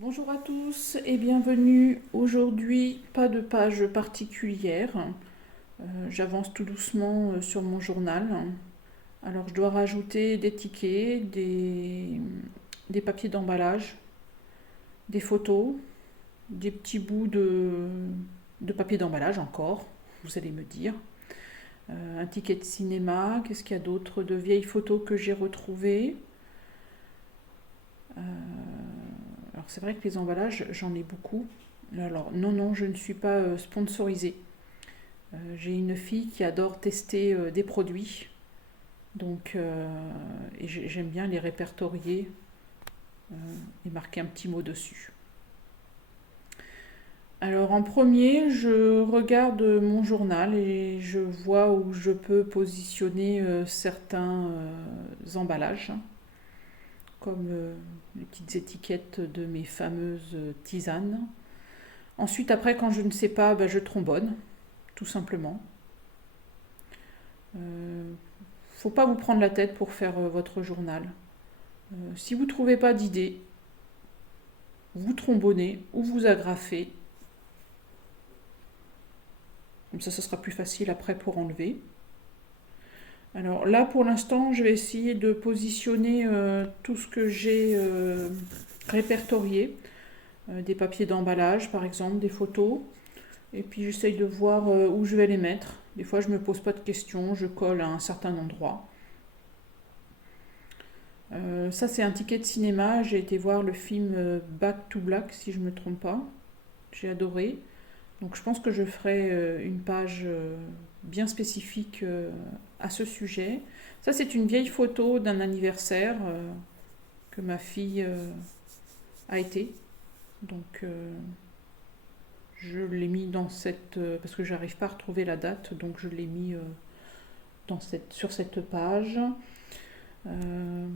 Bonjour à tous et bienvenue. Aujourd'hui, pas de page particulière. J'avance tout doucement sur mon journal. Alors, je dois rajouter des tickets, des papiers d'emballage, des photos, des petits bouts de papier d'emballage encore, vous allez me dire. Un ticket de cinéma, qu'est-ce qu'il y a d'autre? De vieilles photos que j'ai retrouvées. Euh, alors, c'est vrai que les emballages, j'en ai beaucoup. Alors, non, je ne suis pas sponsorisée. J'ai une fille qui adore tester des produits, donc et j'aime bien les répertorier euh, et marquer un petit mot dessus. Alors en premier, je regarde mon journal et je vois où je peux positionner certains emballages, comme les petites étiquettes de mes fameuses tisanes. Ensuite, après, quand je ne sais pas, je trombonne, tout simplement. Euh, Faut pas vous prendre la tête pour faire votre journal. Si vous ne trouvez pas d'idée, vous trombonnez ou vous agrafez. Comme ça, ce sera plus facile après pour enlever. Alors là, pour l'instant, je vais essayer de positionner tout ce que j'ai répertorié. Des papiers d'emballage, par exemple, des photos. Et puis j'essaye de voir où je vais les mettre. Des fois, je ne me pose pas de questions, je colle à un certain endroit. Ça, c'est un ticket de cinéma. J'ai été voir le film Back to Black, si je ne me trompe pas. J'ai adoré. Donc je pense que je ferai une page bien spécifique à ce sujet. Ça, c'est une vieille photo d'un anniversaire que ma fille a été. Donc je l'ai mis dans cette... parce que j'arrive pas à retrouver la date, donc je l'ai mis sur cette page. Euh,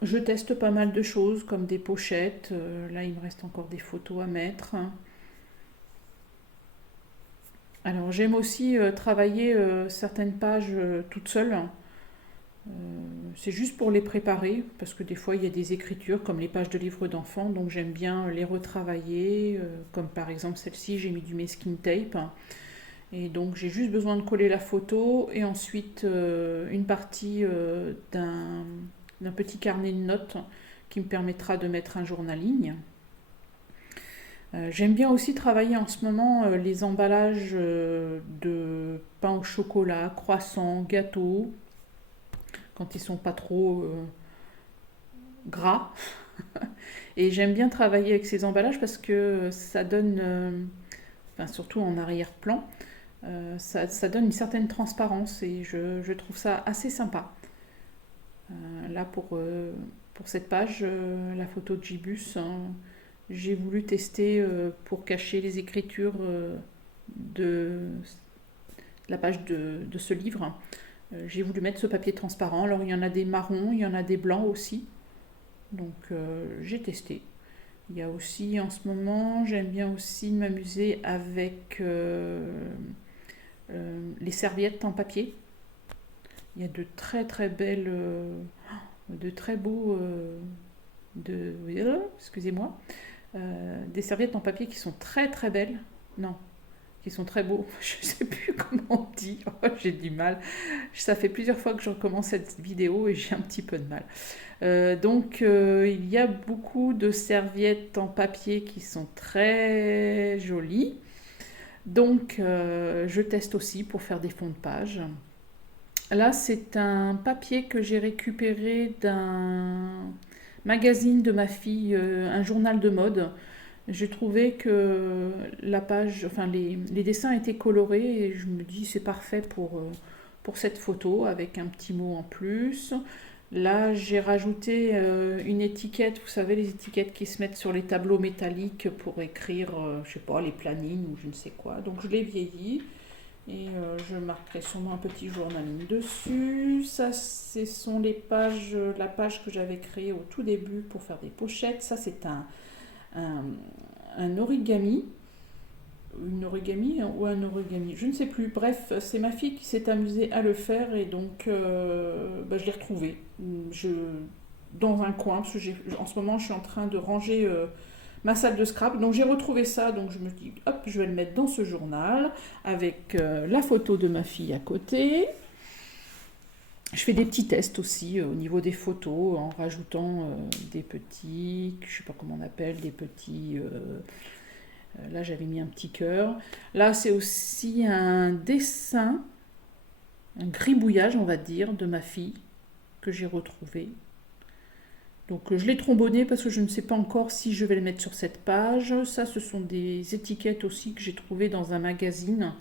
je teste pas mal de choses comme des pochettes. Là, il me reste encore des photos à mettre. Alors j'aime aussi travailler certaines pages toute seule. C'est juste pour les préparer, parce que des fois il y a des écritures comme les pages de livres d'enfants, donc j'aime bien les retravailler, comme par exemple celle-ci, j'ai mis du masking tape. Et donc j'ai juste besoin de coller la photo et ensuite une partie d'un petit carnet de notes qui me permettra de mettre un jour en ligne. J'aime bien aussi travailler en ce moment les emballages de pain au chocolat, croissants, gâteaux, quand ils sont pas trop gras. Et j'aime bien travailler avec ces emballages parce que ça donne, enfin, surtout en arrière-plan, ça donne une certaine transparence et je trouve ça assez sympa. Là pour cette page, la photo de Gibus, hein, j'ai voulu tester pour cacher les écritures de la page de ce livre. J'ai voulu mettre ce papier transparent. Alors il y en a des marrons, il y en a des blancs aussi. Donc j'ai testé. Il y a aussi en ce moment, j'aime bien aussi m'amuser avec les serviettes en papier. Il y a de très très belles, de très beaux, excusez-moi, des serviettes en papier qui sont très très belles. Non, qui sont très beaux. Je ne sais plus comment on dit. Oh, j'ai du mal. Ça fait plusieurs fois que je recommence cette vidéo et j'ai un petit peu de mal. Donc il y a beaucoup de serviettes en papier qui sont très jolies. Donc je teste aussi pour faire des fonds de page. Là, c'est un papier que j'ai récupéré d'un magazine de ma fille, un journal de mode. J'ai trouvé que la page, enfin les dessins étaient colorés et je me dis c'est parfait pour cette photo avec un petit mot en plus. Là, j'ai rajouté une étiquette, vous savez, les étiquettes qui se mettent sur les tableaux métalliques pour écrire, je sais pas, les plannings ou je ne sais quoi. Donc je l'ai vieilli et je marquerai sûrement un petit journaling dessus. Ça, ce sont les pages, la page que j'avais créée au tout début pour faire des pochettes. Ça, c'est un, un origami, une origami ou un origami, je ne sais plus. Bref, c'est ma fille qui s'est amusée à le faire et donc je l'ai retrouvé dans un coin parce que en ce moment je suis en train de ranger ma salle de scrap. Donc j'ai retrouvé ça, donc je me dis, hop, je vais le mettre dans ce journal avec la photo de ma fille à côté. Je fais des petits tests aussi au niveau des photos en rajoutant des petits, je sais pas comment on appelle, des petits... là j'avais mis un petit cœur. Là c'est aussi un dessin, un gribouillage on va dire, de ma fille que j'ai retrouvé. Donc je l'ai trombonné parce que je ne sais pas encore si je vais le mettre sur cette page. Ça ce sont des étiquettes aussi que j'ai trouvées dans un magazine.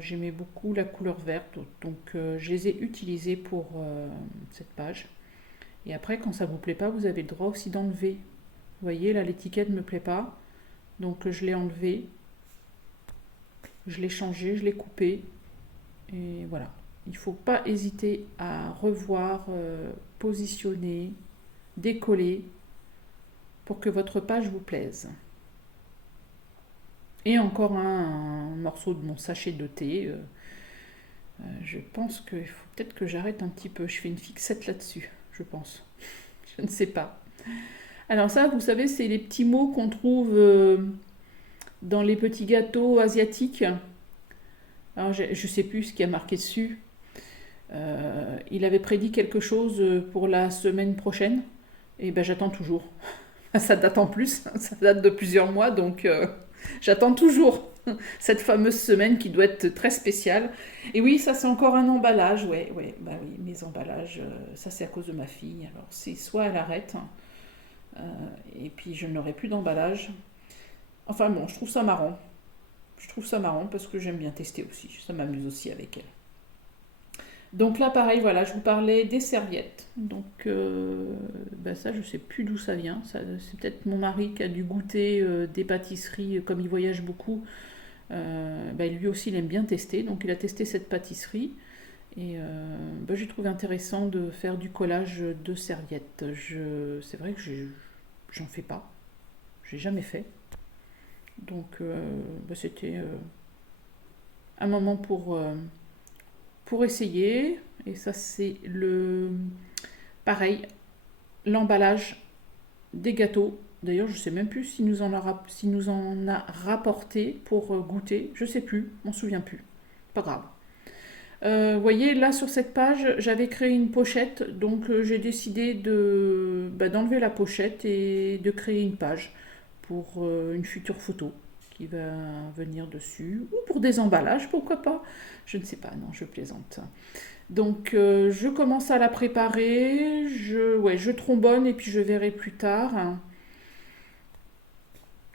J'aimais beaucoup la couleur verte, donc je les ai utilisées pour cette page. Et après, quand ça vous plaît pas, vous avez le droit aussi d'enlever. Vous voyez, là, l'étiquette ne me plaît pas, donc je l'ai enlevé, je l'ai changé, je l'ai coupé, et voilà. Il ne faut pas hésiter à revoir, positionner, décoller, pour que votre page vous plaise. Et encore un morceau de mon sachet de thé. Je pense qu'il faut peut-être que j'arrête un petit peu. Je fais une fixette là-dessus, je pense. Je ne sais pas. Alors ça, vous savez, c'est les petits mots qu'on trouve dans les petits gâteaux asiatiques. Alors je ne sais plus ce qu'il y a marqué dessus. Il avait prédit quelque chose pour la semaine prochaine. Et ben j'attends toujours. Ça date en plus, ça date de plusieurs mois, donc j'attends toujours cette fameuse semaine qui doit être très spéciale. Et oui, ça c'est encore un emballage, ouais, bah oui, mes emballages, ça c'est à cause de ma fille. Alors c'est soit elle arrête, et puis je n'aurai plus d'emballage. Enfin bon, je trouve ça marrant. Je trouve ça marrant parce que j'aime bien tester aussi, ça m'amuse aussi avec elle. Donc là, pareil, voilà, je vous parlais des serviettes. Donc, ben ça, je sais plus d'où ça vient. C'est peut-être mon mari qui a dû goûter des pâtisseries, comme il voyage beaucoup. Ben lui aussi, il aime bien tester. Donc, il a testé cette pâtisserie. Et ben, j'ai trouvé intéressant de faire du collage de serviettes. C'est vrai que j'en fais pas. J'ai jamais fait. Donc, ben, c'était un moment pour essayer. Et ça, c'est pareil, l'emballage des gâteaux. D'ailleurs, je ne sais même plus s'il nous en a rapporté pour goûter. Je ne sais plus, je m'en souviens plus. Pas grave. Vous voyez, là sur cette page, j'avais créé une pochette, donc j'ai décidé d'enlever la pochette et de créer une page pour une future photo qui va venir dessus, ou pour des emballages, pourquoi pas. Je ne sais pas, non, je plaisante. Donc je commence à la préparer, je trombonne et puis je verrai plus tard.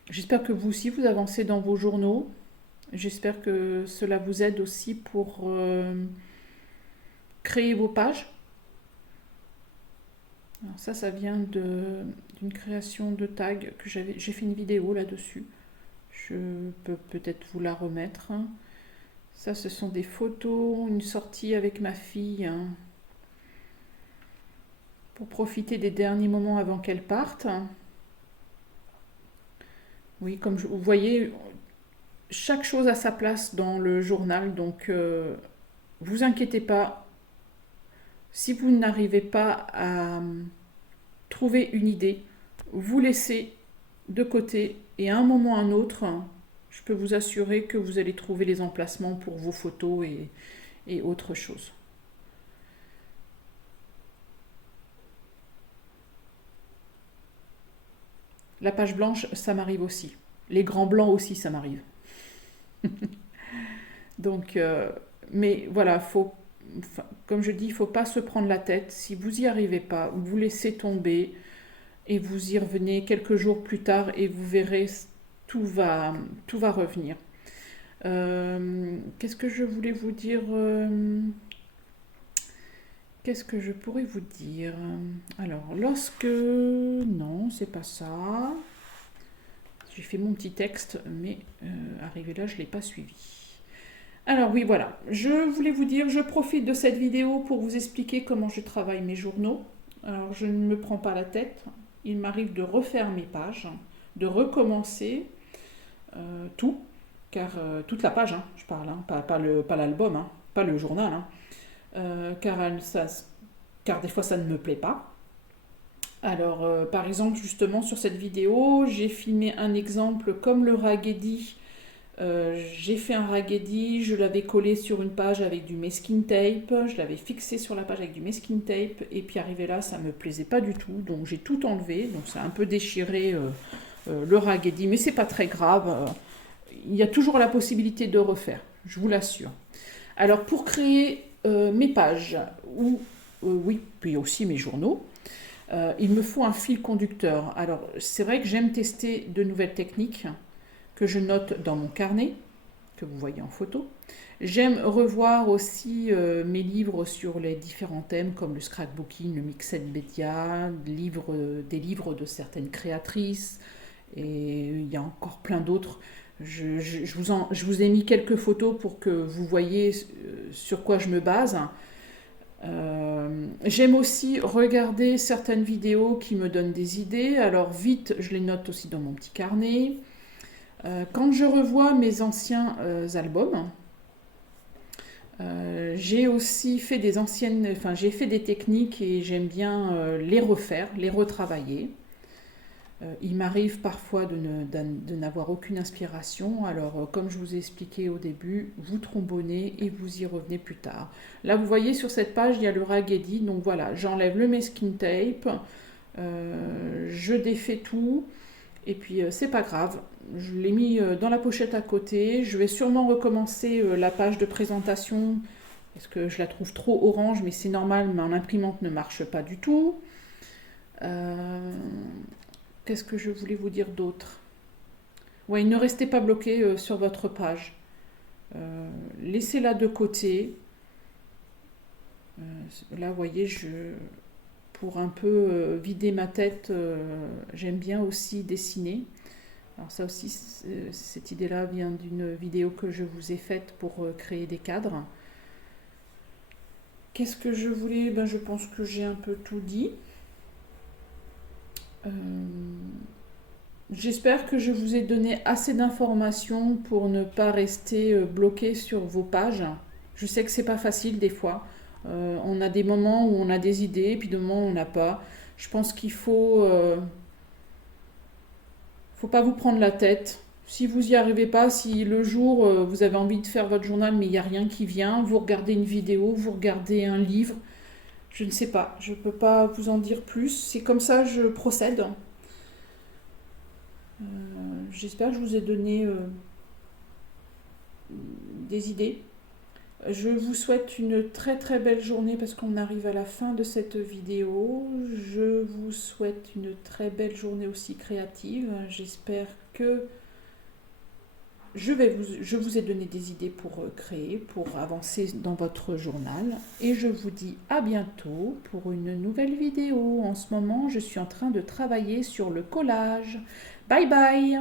J'espère que vous aussi vous avancez dans vos journaux. J'espère que cela vous aide aussi pour créer vos pages. Alors ça vient d'une création de tag que j'ai fait une vidéo là-dessus. Je peux peut-être vous la remettre. Ça, ce sont des photos, une sortie avec ma fille pour profiter des derniers moments avant qu'elle parte. Oui, comme vous voyez, chaque chose a sa place dans le journal, donc vous inquiétez pas. Si vous n'arrivez pas à trouver une idée, vous laissez de côté et à un moment ou à un autre, je peux vous assurer que vous allez trouver les emplacements pour vos photos et autre chose. La page blanche, ça m'arrive aussi. Les grands blancs aussi, ça m'arrive. Donc, mais voilà, comme je dis, il ne faut pas se prendre la tête. Si vous n'y arrivez pas, vous laissez tomber et vous y revenez quelques jours plus tard et vous verrez, tout va revenir. Qu'est-ce que je voulais vous dire Qu'est-ce que je pourrais vous dire Alors, non, c'est pas ça. J'ai fait mon petit texte, mais arrivé là, je ne l'ai pas suivi. Alors oui, voilà. Je voulais vous dire, je profite de cette vidéo pour vous expliquer comment je travaille mes journaux. Alors, je ne me prends pas la tête. Il m'arrive de refaire mes pages, de recommencer tout, car toute la page, je parle, pas l'album, pas le journal, car des fois ça ne me plaît pas. Alors, par exemple, justement, sur cette vidéo, j'ai filmé un exemple comme le raggedy. J'ai fait un raggedy, je l'avais collé sur une page avec du masking tape, je l'avais fixé sur la page avec du masking tape, et puis arrivé là, ça me plaisait pas du tout, donc j'ai tout enlevé, donc ça a un peu déchiré le raggedy, mais c'est pas très grave, il y a toujours la possibilité de refaire, je vous l'assure. Alors pour créer mes pages, ou oui, puis aussi mes journaux, il me faut un fil conducteur. Alors c'est vrai que j'aime tester de nouvelles techniques que je note dans mon carnet, que vous voyez en photo. J'aime revoir aussi mes livres sur les différents thèmes comme le scrapbooking, le mixed media, des livres de certaines créatrices, et il y a encore plein d'autres. Je vous ai mis quelques photos pour que vous voyez sur quoi je me base. J'aime aussi regarder certaines vidéos qui me donnent des idées. Alors vite, je les note aussi dans mon petit carnet. Quand je revois mes anciens albums, j'ai aussi fait j'ai fait des techniques et j'aime bien les refaire, les retravailler. Il m'arrive parfois de n'avoir aucune inspiration, alors comme je vous ai expliqué au début, vous trombonnez et vous y revenez plus tard. Là vous voyez sur cette page il y a le raggedy, donc voilà, j'enlève le masking tape, je défais tout, et puis c'est pas grave, je l'ai mis dans la pochette à côté, je vais sûrement recommencer la page de présentation, parce que je la trouve trop orange, mais c'est normal, mon imprimante ne marche pas du tout. Euh, Qu'est-ce que je voulais vous dire d'autre? Ouais, ne restez pas bloqué sur votre page. Laissez-la de côté. Là, vous voyez, pour un peu vider ma tête, j'aime bien aussi dessiner. Alors ça aussi, cette idée-là vient d'une vidéo que je vous ai faite pour créer des cadres. Qu'est-ce que je voulais? Ben, je pense que j'ai un peu tout dit. Euh, J'espère que je vous ai donné assez d'informations pour ne pas rester bloqué sur vos pages. Je sais que c'est pas facile des fois. On a des moments où on a des idées, puis des moments où on n'a pas. Je pense qu'il faut pas vous prendre la tête. Si vous n'y arrivez pas, si le jour vous avez envie de faire votre journal mais il n'y a rien qui vient, vous regardez une vidéo, vous regardez un livre, je ne sais pas, je ne peux pas vous en dire plus. C'est comme ça que je procède. J'espère que je vous ai donné des idées. Je vous souhaite une très très belle journée parce qu'on arrive à la fin de cette vidéo. Je vous souhaite une très belle journée aussi créative. J'espère que je vous ai donné des idées pour créer, pour avancer dans votre journal. Et je vous dis à bientôt pour une nouvelle vidéo. En ce moment, je suis en train de travailler sur le collage. Bye bye!